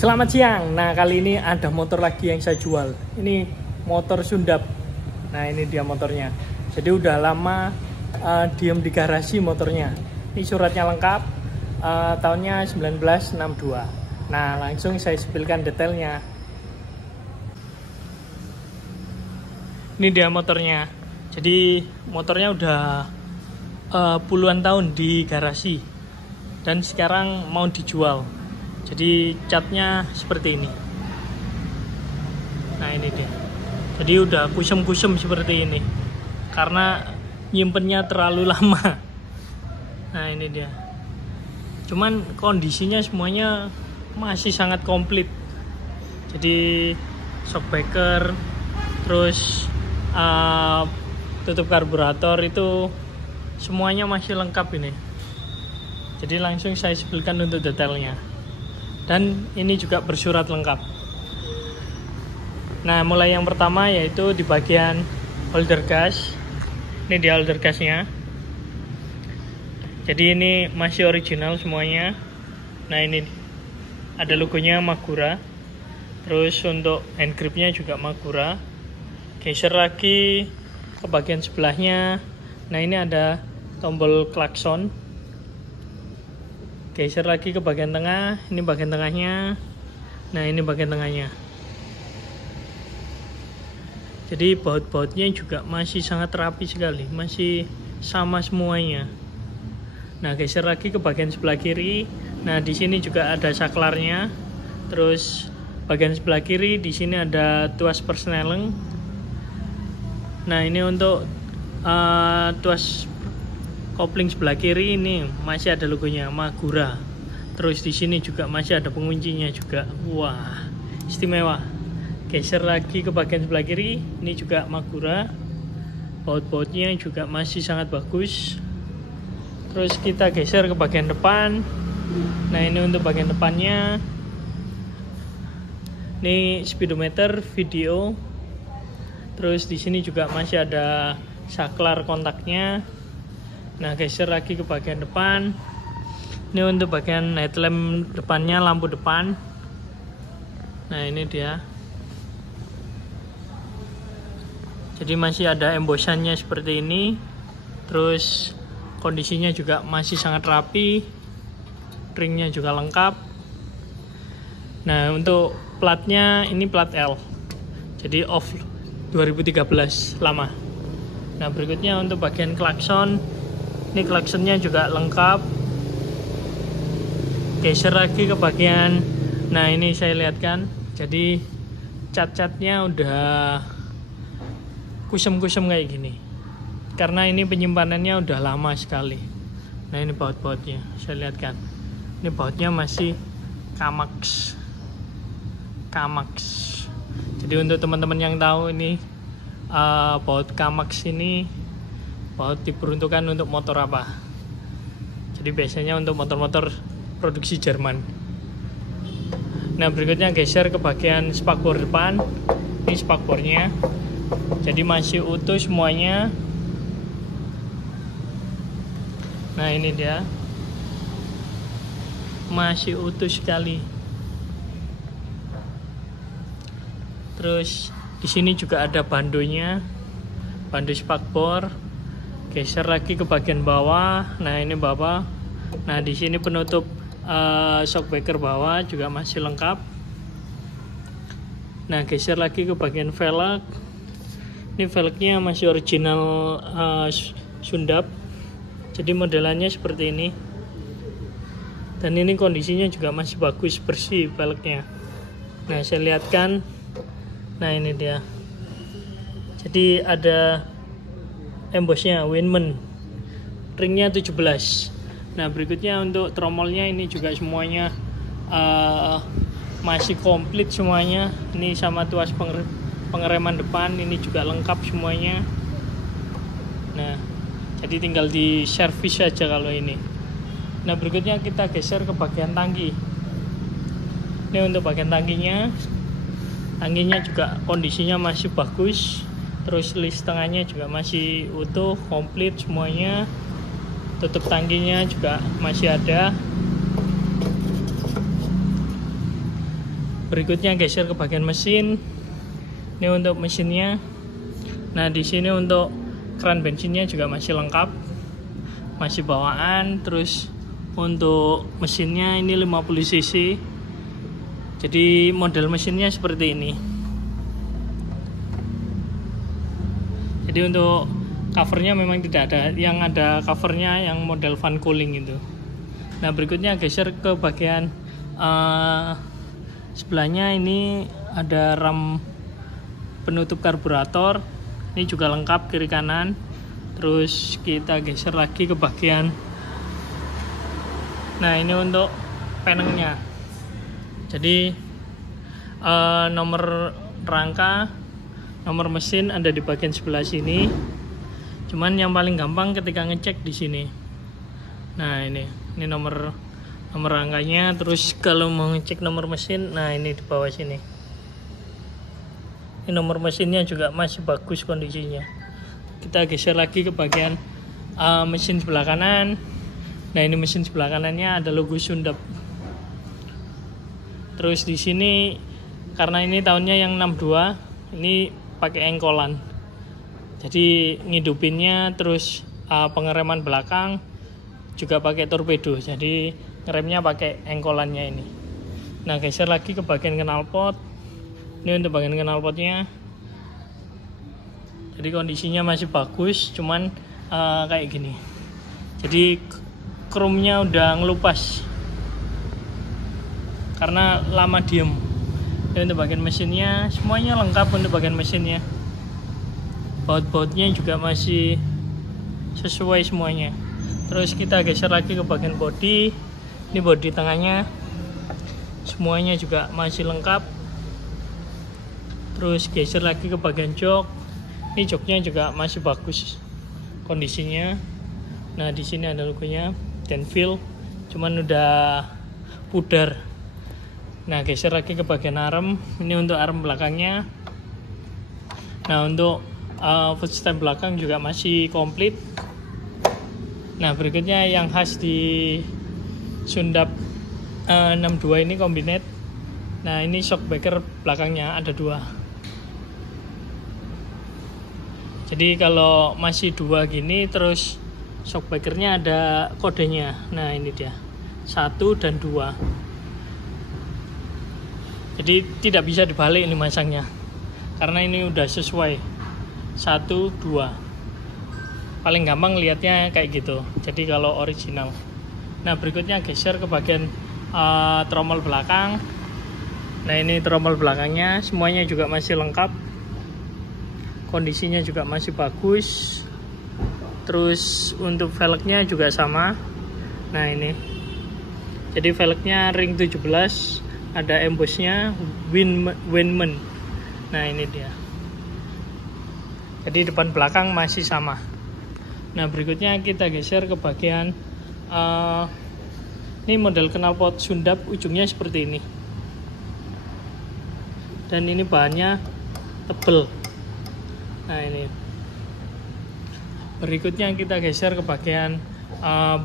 Selamat siang. Nah, kali ini ada motor lagi yang saya jual. Ini motor Sundap. Nah, ini dia motornya. Jadi udah lama diem di garasi motornya. Ini suratnya lengkap, tahunnya 1962. Nah, langsung saya spilkan detailnya. Ini dia motornya. Jadi motornya udah puluhan tahun di garasi dan sekarang mau dijual. Jadi catnya seperti ini. Nah, ini dia. Jadi udah kusem-kusem seperti ini karena nyimpennya terlalu lama. Nah, ini dia. Cuman kondisinya semuanya masih sangat komplit. Jadi shockbreaker, terus tutup karburator itu semuanya masih lengkap ini. Jadi langsung saya spilkan untuk detailnya. Dan ini juga bersurat lengkap. Nah, mulai yang pertama yaitu di bagian holder gas. Ini di holder gasnya. Jadi ini masih original semuanya. Nah, ini ada logonya Magura. Terus untuk hand gripnya juga Magura. Geser lagi ke bagian sebelahnya. Nah, ini ada tombol klakson. Geser lagi ke bagian tengah. Ini bagian tengahnya. Nah, ini bagian tengahnya. Jadi baut-bautnya juga masih sangat rapi sekali, masih sama semuanya. Nah, geser lagi ke bagian sebelah kiri. Nah, di sini juga ada saklarnya. Terus bagian sebelah kiri di sini ada tuas persneleng. Nah, ini untuk tuas kopling sebelah kiri ini masih ada logonya Magura. Terus di sini juga masih ada penguncinya juga. Wah, istimewa. Geser lagi ke bagian sebelah kiri, ini juga Magura. Baut-bautnya juga masih sangat bagus. Terus kita geser ke bagian depan. Nah, ini untuk bagian depannya. Ini speedometer, video. Terus di sini juga masih ada saklar kontaknya. Nah, geser lagi ke bagian depan. Ini untuk bagian headlamp depannya, lampu depan. Nah, ini dia. Jadi masih ada embosannya seperti ini. Terus kondisinya juga masih sangat rapi. Ringnya juga lengkap. Nah, untuk platnya ini plat L. Jadi off 2013, lama. Nah, berikutnya untuk bagian klakson. Ini klaksonnya juga lengkap. Geser lagi ke bagian. Nah, ini saya lihatkan. Jadi cat-catnya udah kusem-kusem kayak gini. Karena ini penyimpanannya udah lama sekali. Nah, ini baut-bautnya. Saya lihatkan. Ini bautnya masih Kamax. Jadi untuk teman-teman yang tahu ini baut Kamax ini baut diperuntukkan untuk motor apa? Jadi biasanya untuk motor-motor produksi Jerman. Nah, berikutnya geser ke bagian spakbor depan. Ini spakbornya. Jadi masih utuh semuanya. Nah, ini dia. Masih utuh sekali. Terus di sini juga ada bandonya. Bando spakbor. Geser lagi ke bagian bawah. Nah, ini bawah. Nah, di sini penutup shockbreaker bawah juga masih lengkap. Nah, geser lagi ke bagian velg. Ini velgnya masih original Sundap. Jadi modelannya seperti ini. Dan ini kondisinya juga masih bagus, bersih velgnya. Nah, saya lihatkan. Nah, ini dia. Jadi ada embosnya Winman, ringnya 17. Nah, berikutnya untuk tromolnya ini juga semuanya masih komplit semuanya. Ini sama tuas pengereman depan ini juga lengkap semuanya. Nah, jadi tinggal di servis saja kalau ini. Nah, berikutnya kita geser ke bagian tangki. Ini untuk bagian tangkinya. Tangkinya juga kondisinya masih bagus. Terus list tengahnya juga masih utuh, komplit semuanya. Tutup tangkinya juga masih ada. Berikutnya geser ke bagian mesin. Ini untuk mesinnya. Nah, di sini untuk keran bensinnya juga masih lengkap, masih bawaan. Terus untuk mesinnya ini 50 cc. Jadi model mesinnya seperti ini. Jadi untuk covernya memang tidak ada, yang ada covernya yang model fan cooling itu. Nah, berikutnya geser ke bagian sebelahnya. Ini ada ram penutup karburator, ini juga lengkap kiri kanan. Terus kita geser lagi ke bagian, nah ini untuk penengnya. Jadi nomor rangka, nomor mesin ada di bagian sebelah sini. Cuman yang paling gampang ketika ngecek di sini. Nah, ini nomor rangkanya. Terus kalau mau ngecek nomor mesin, nah ini di bawah sini. Ini nomor mesinnya juga masih bagus kondisinya. Kita geser lagi ke bagian mesin sebelah kanan. Nah, ini mesin sebelah kanannya ada logo Sundap. Terus di sini karena ini tahunnya yang 62, ini pakai engkolan. Jadi ngidupinnya, terus pengereman belakang juga pakai torpedo. Jadi ngeremnya pakai engkolannya ini. Nah, geser lagi ke bagian knalpot. Ini untuk bagian knalpotnya. Jadi kondisinya masih bagus, cuman kayak gini. Jadi chrome-nya udah ngelupas karena lama diem. Ini untuk bagian mesinnya, semuanya lengkap untuk bagian mesinnya. Baut-bautnya juga masih sesuai semuanya. Terus kita geser lagi ke bagian bodi. Ini bodi tengahnya, semuanya juga masih lengkap. Terus geser lagi ke bagian jok. Ini joknya juga masih bagus kondisinya. Nah, di sini ada logonya Denville, cuman udah pudar. Nah, geser lagi ke bagian arm. Ini untuk arm belakangnya. Nah, untuk footstep belakang juga masih komplit. Nah, berikutnya yang khas di Sundap 62 ini kombinet. Nah, ini shockbreaker belakangnya ada 2. Jadi kalau masih 2 gini, terus shockbreakernya ada kodenya. Nah, ini dia 1 dan 2. Jadi tidak bisa dibalik ini masangnya, karena ini udah sesuai 1, 2. Paling gampang lihatnya kayak gitu. Jadi kalau original. Nah, berikutnya geser ke bagian tromol belakang. Nah, ini tromol belakangnya, semuanya juga masih lengkap. Kondisinya juga masih bagus. Terus untuk velgnya juga sama. Nah, ini. Jadi velgnya ring 17, ada embossnya Winman. Nah, ini dia. Jadi depan belakang masih sama. Nah, berikutnya kita geser ke bagian ini model knalpot Sundap, ujungnya seperti ini. Dan ini bahannya tebel. Nah, ini. Berikutnya kita geser ke bagian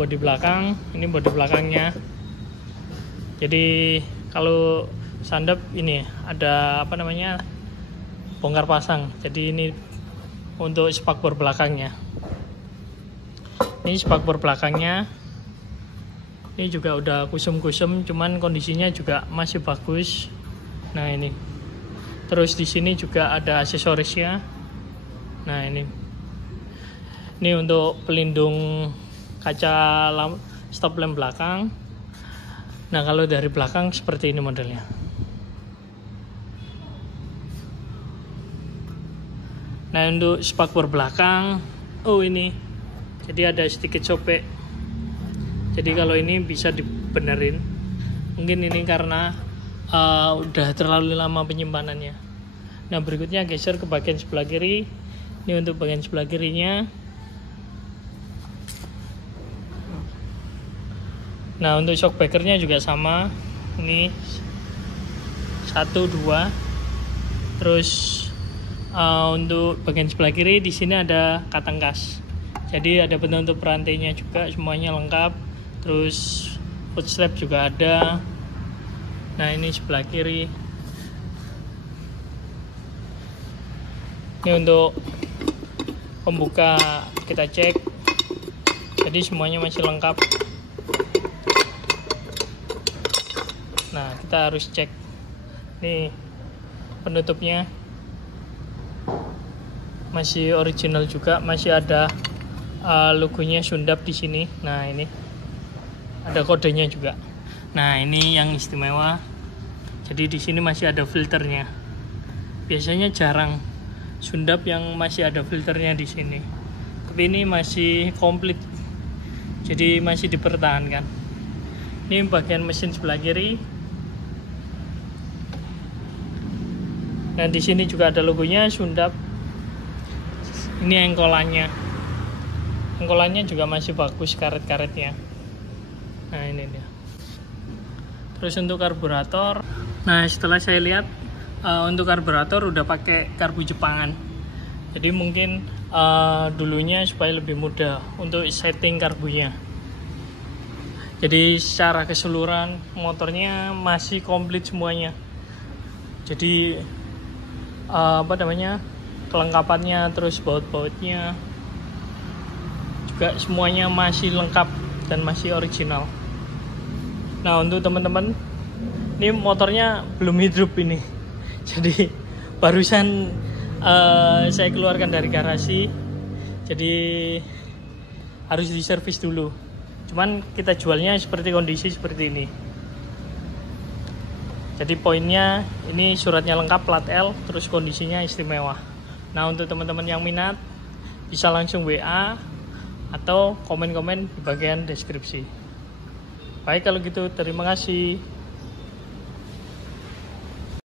bodi belakang. Ini bodi belakangnya. Jadi kalau Sundap ini ada apa namanya, bongkar pasang. Jadi ini untuk spakbor belakangnya. Ini spakbor belakangnya. Ini juga udah kusum-kusum, cuman kondisinya juga masih bagus. Nah, ini. Terus di sini juga ada aksesorisnya. Nah, ini. Ini untuk pelindung kaca stop lamp belakang. Nah, kalau dari belakang seperti ini modelnya. Nah, untuk spakbor belakang, ini. Jadi ada sedikit sobek. Jadi kalau ini bisa dibenerin. Mungkin ini karena udah terlalu lama penyimpanannya. Nah, berikutnya geser ke bagian sebelah kiri. Ini untuk bagian sebelah kirinya. Nah, untuk shockbreakernya juga sama. Ini 1, 2. Terus untuk bagian sebelah kiri di sini ada katang kas. Jadi ada penutup rantainya juga, semuanya lengkap. Terus footstrap juga ada. Nah, ini sebelah kiri. Ini untuk pembuka kita cek, jadi semuanya masih lengkap. Nah, kita harus cek nih penutupnya masih original juga, masih ada logonya Sundap di sini. Nah, ini ada kodenya juga. Nah, ini yang istimewa. Jadi di sini masih ada filternya. Biasanya jarang Sundap yang masih ada filternya di sini. Tapi ini masih komplit. Jadi masih dipertahankan. Ini bagian mesin sebelah kiri. Dan di sini juga ada logonya Sundap. Ini engkolannya. Engkolannya juga masih bagus karet-karetnya. Nah, ini dia. Terus untuk karburator. Nah, setelah saya lihat untuk karburator udah pakai karbu Jepangan. Jadi mungkin dulunya supaya lebih mudah untuk setting karbunya. Jadi secara keseluruhan motornya masih komplit semuanya. Jadi kelengkapannya, terus baut-bautnya juga semuanya masih lengkap dan masih original. Nah, untuk teman-teman, ini motornya belum hidup ini. Jadi barusan saya keluarkan dari garasi, jadi harus diservis dulu. Cuman kita jualnya seperti kondisi seperti ini. Jadi poinnya ini suratnya lengkap, plat L, terus kondisinya istimewa. Nah, untuk teman-teman yang minat bisa langsung WA atau komen-komen di bagian deskripsi. Baik, kalau gitu terima kasih.